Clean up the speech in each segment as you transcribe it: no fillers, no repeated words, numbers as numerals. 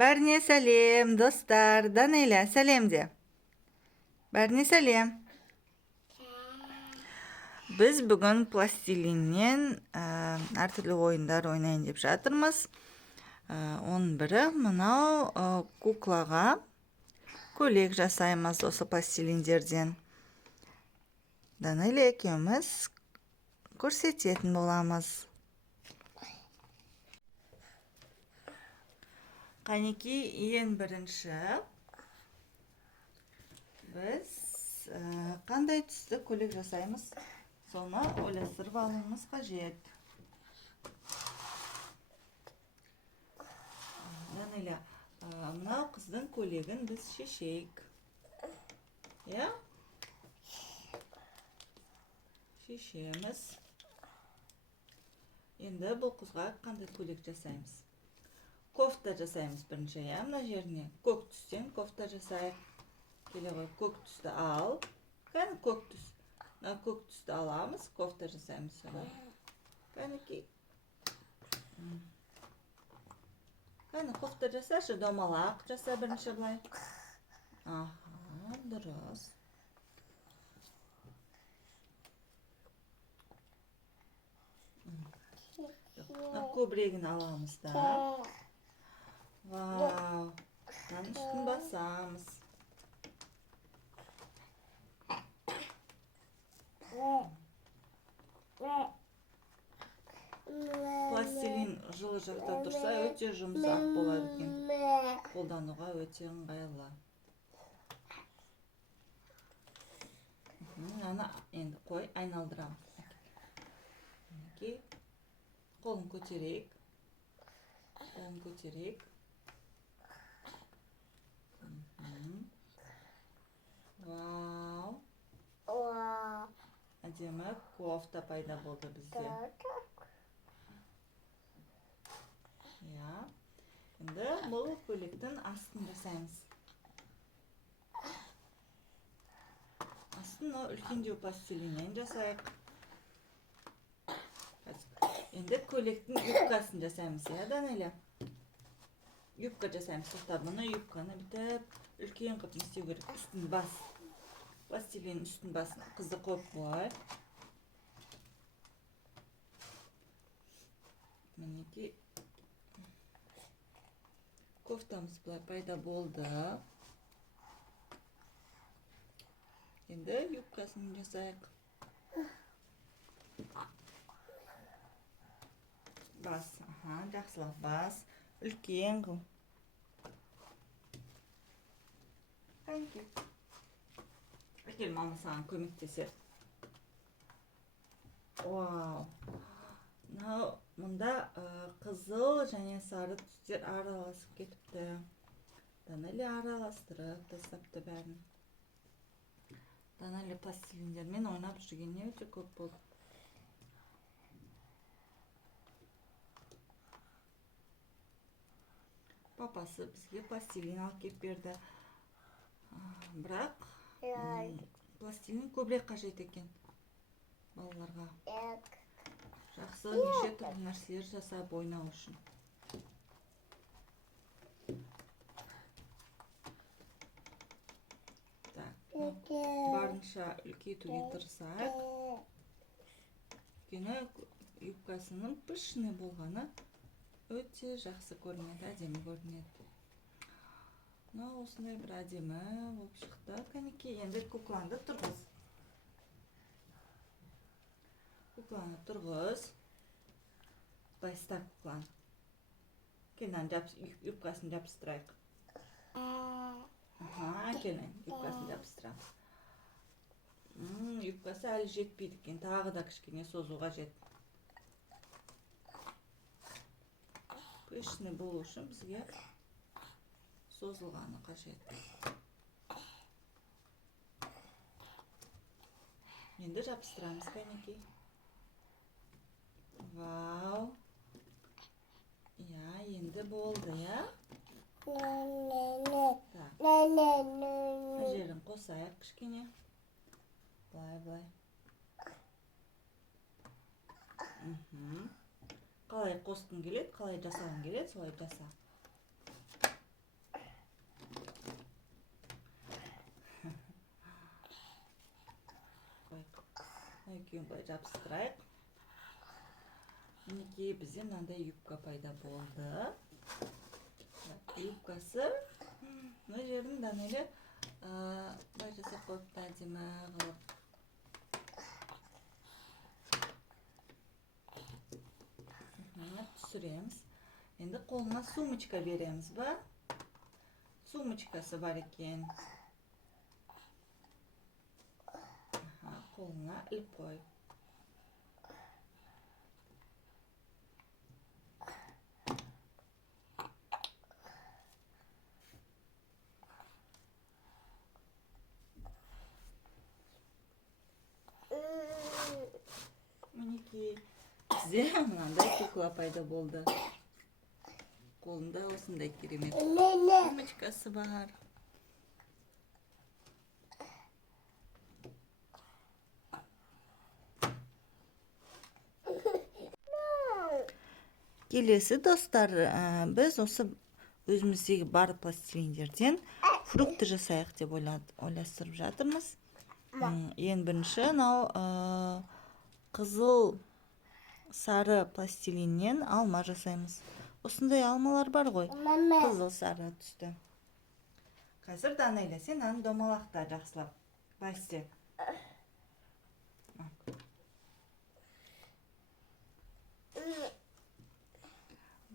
Бәріне сәлем, достар. Данеля, сәлем де. Бәріне сәлем. Біз бүгін пластилиннен әртүрлі ойындар ойнайын деп жатырмыз. Оның бірі мынау куклаға көйлек жасаймыз осы пластилиндерден. Данеля екеуміз көрсететін боламыз. Қанеки, ең бірінші біз қандай түсті көйлек жасаймыз, соны ойластырып алуымыз қажет. Данеля, мынау қыздың көйлегін біз шешейік. Я? Шешеміз. Енді бұл қызға қандай көйлек жасаймыз? Кофта жасаймыз бірінші, я, мына жеріне. Көк түстен кофта жасайық. Келе ғой, көк түсті ал. Кәні көк түс. Мына көк түсті аламыз, кофта жасаймыз. Кәнеки. Кәні кофта жасашы, домалақ жаса бірінші бұлай. Аха, дұрыс. Көбірегін аламыз да. Вау, мынаның үстін басамыз. Пластилин жылы жақта тұрса өте жұмсақ болады екен. Қолдануға өте ыңғайлы. Аны енді қой, айналдырамыз. Қолын көтерейік. Қолын көтерейік. Вау. Әдемі кофта пайда болды бізде. Я. Енді бұл көйлектің астын жасаймыз. Астын үлкендеу пластилиннен жасайық. Енді көйлектің юбкасын жасаймыз, я, Данеля? Юбка жасаймыз. Тоқтар, бұны юбканы бітіп, үлкен қып істеу керек. Үстін бас. Пластилин үстін басын қызды қойып қой. Мінеки. Кофтамыз бұлай пайда болды. Енді юбкасын жасайық. Бас, жақсылап бас. Үлкен қыл. Қанеки. Әкел, мама саған көмектесер. Вау. Мұнда қызыл және сары түстер араласып кетіпті. Данеля араластырып тастапты бәрін. Данеля пластилиндермен ойнап жүргеніне өте көп болды. Папасы бізге пластилин алып кеп берді. Бірақ пластилин көбірек қажет екен балаларға. Жақсы неше түрлі нәрселер жасап ойнау үшін. Барынша үлкейтуге тырысайық. Өйткені юбкасының пішіне болғаны өте жақсы көрінеді, әдемі көрінеді. Осындай бір әдемі болып шықты. Кәнеки, енді куклаңды тұрғыз. Кукланы тұрғыз. Байста кукланы. Кенен юбкасын жабыстырайық. Кенен юбкасын жабыстырамыз. Юбкасы әлі жетпейді екен. Тағы да кішкене созуға жет. Пішіне болу үшін бізге созылғаны қажет. Енді жабыстырамыз, Кәнеки. Вау. Я, енді болды, я? Жерін қосайық кішкене. Былай. Қалай қосқың келеді, қалай жасағың келеді, солай жаса. үстүн былай жабыстырайык. Минекей бизде мындай юбка пайда болду. Юбкасы мына жерин дана эле былай жасап коюп адиме кылып. Түсүрөбүз. Endi қолына сумочка береміз ба? Сумочкасы бар екен. Қолына іліп қой. Мінекей, бізде мынандай кукла пайда болды. Қолында осындай керемет сумочкасы бар. Келесі достар, біз осы өзіміздегі бар пластилиндерден фрукты жасайық деп ойластырып жатырмыз. Ең бірінші мынау қызыл сары пластилиннен алма жасаймыз. Осындай алмалар бар ғой, қызыл сары түсті. Қазір Дана эле сен аны домалақта жақсылап. Байсы.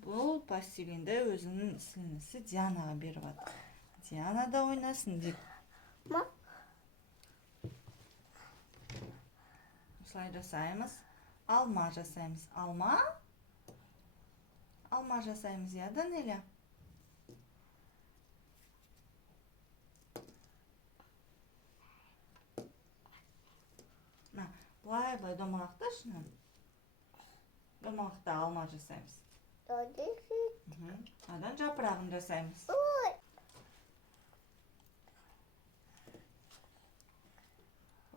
Бұл пластилинді өзінің сіңлісі Дианаға беріп атыр. Диана да ойнасын деп. Осылай жасаймыз. Алма жасаймыз. Алма жасаймыз, я, Данеля? Былай домалақта шыны. Домалақта алма жасаймыз. Адан жапырағын жасаймыз.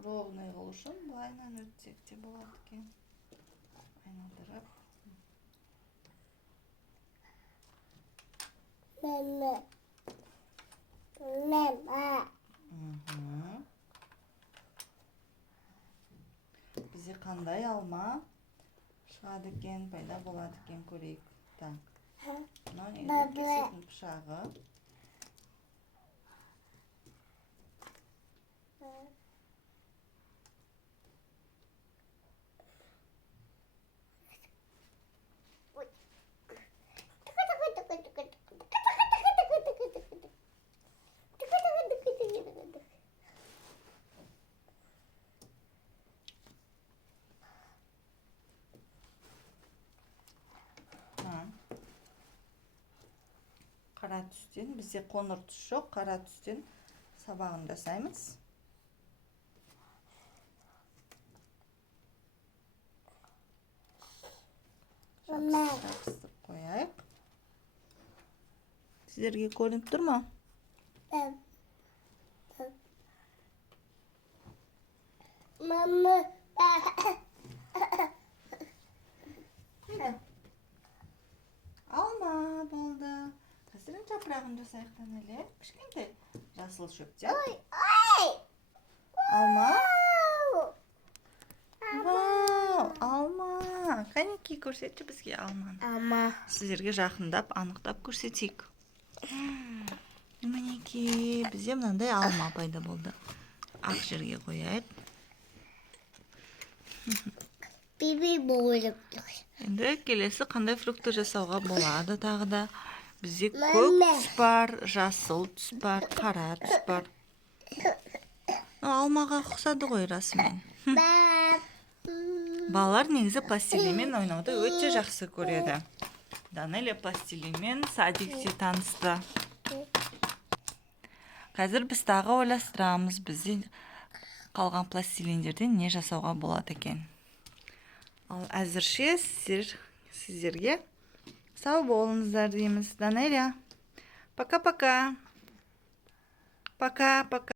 Ровный қылу үшін былайынан өтсек те болады екен. Айналдырып. Бізде қандай алма шығады екен, пайда болады екен, көрейік. Мынау негізі кесетін пышағы. Қара түстен, бізде қоңыр түс жоқ, қара түстен сабағын жасаймыз. Жабыстырып қояйық. Сіздерге көрініп тұр ма? Мама. Алма болды. Қазірін жапырағын жасайықтан әлі. Кішкентай жасыл шөптен. Алма. Вау, алма. Қанеки көрсетші бізге алманы. Алма. Сіздерге жақындап, анықтап көрсетейік. Мінекей, бізде мынандай алма пайда болды. Ақ жерге қояйық. Биби болып тұр. Енді келесі қандай фрукты жасауға болады тағы да. Бізде көк түс бар, жасыл түс бар, қара түс бар. Алмаға ұқсады ғой расымен. Балалар негізі пластилинмен ойнауды өте жақсы көреді. Данелия пластилинмен садикте танысты. Қазір біз тағы ойластырамыз, бізде қалған пластилиндерден не жасауға болады екен. Ал әзірше сіздерге сау болыңыздар дейміз. Данелия, пока-пока. Пока-пока.